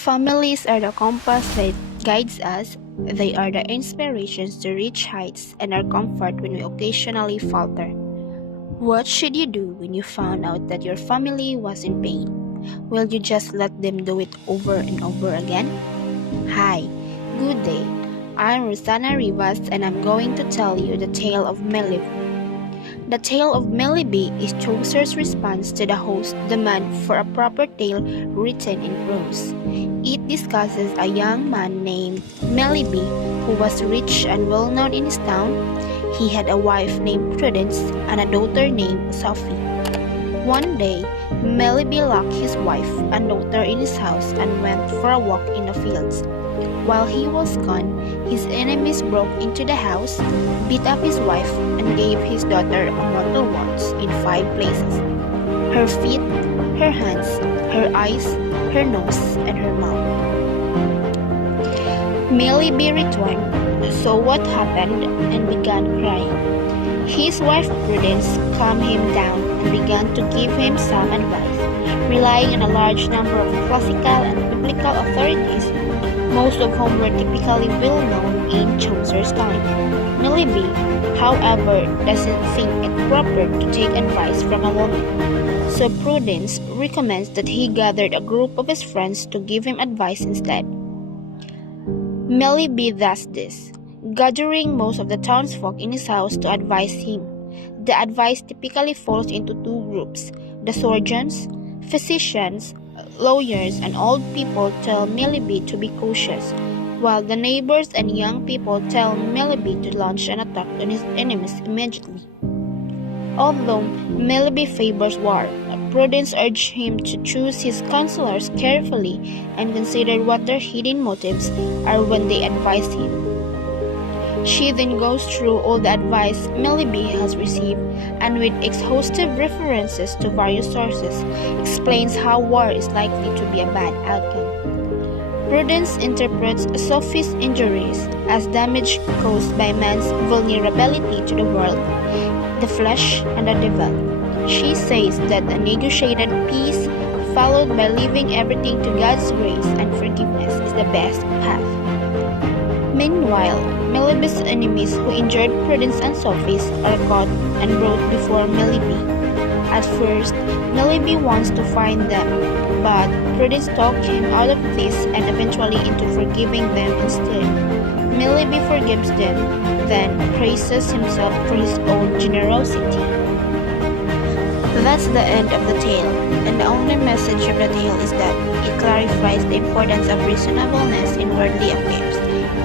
Families are the compass that guides us. They are the inspirations to reach heights and our comfort when we occasionally falter. What should you do when you found out that your family was in pain? Will you just let them do it over and over again? Hi, good day. I'm Rosanna Rivas and I'm going to tell you the tale of Melibee. The Tale of Melibee is Chaucer's response to the host's demand for a proper tale written in prose. It discusses a young man named Melibee who was rich and well known in his town. He had a wife named Prudence and a daughter named Sophie. One day, Melibee locked his wife and daughter in his house and went for a walk in the fields. While he was gone, his enemies broke into the house, beat up his wife, and gave his daughter mortal wounds in 5 places: her feet, her hands, her eyes, her nose, and her mouth. Melibee returned, saw what happened, and began crying. His wife Prudence calmed him down and began to give him some advice, relying on a large number of classical and biblical authorities, most of whom were typically well known in Chaucer's time. Melibee, however, doesn't think it proper to take advice from a woman, so Prudence recommends that he gathered a group of his friends to give him advice instead. Melibee does this, gathering most of the townsfolk in his house to advise him. The advice typically falls into 2 groups: the surgeons, physicians, lawyers, and old people tell Melibee to be cautious, while the neighbors and young people tell Melibee to launch an attack on his enemies immediately. Although Melibee favors war, Prudence urged him to choose his counselors carefully and consider what their hidden motives are when they advise him. She then goes through all the advice Melibee has received and with exhaustive references to various sources, explains how war is likely to be a bad outcome. Prudence interprets Sophie's injuries as damage caused by man's vulnerability to the world, the flesh, and the devil. She says that a negotiated peace followed by leaving everything to God's grace and forgiveness is the best path. Meanwhile, Melibee's enemies who injured Prudence and Sophie's are caught and brought before Melibee. At first, Melibee wants to find them, but Prudence talked him out of this and eventually into forgiving them instead. Melibee forgives them, then praises himself for his own generosity. That's the end of the tale, and the only message of the tale is that it clarifies the importance of reasonableness in worldly affairs.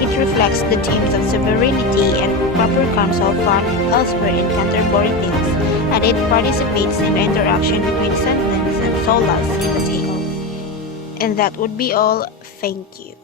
It reflects the themes of sovereignty and proper counsel found elsewhere in Canterbury Tales, and it participates in the interaction between sentence and Solus in the tale. And that would be all. Thank you.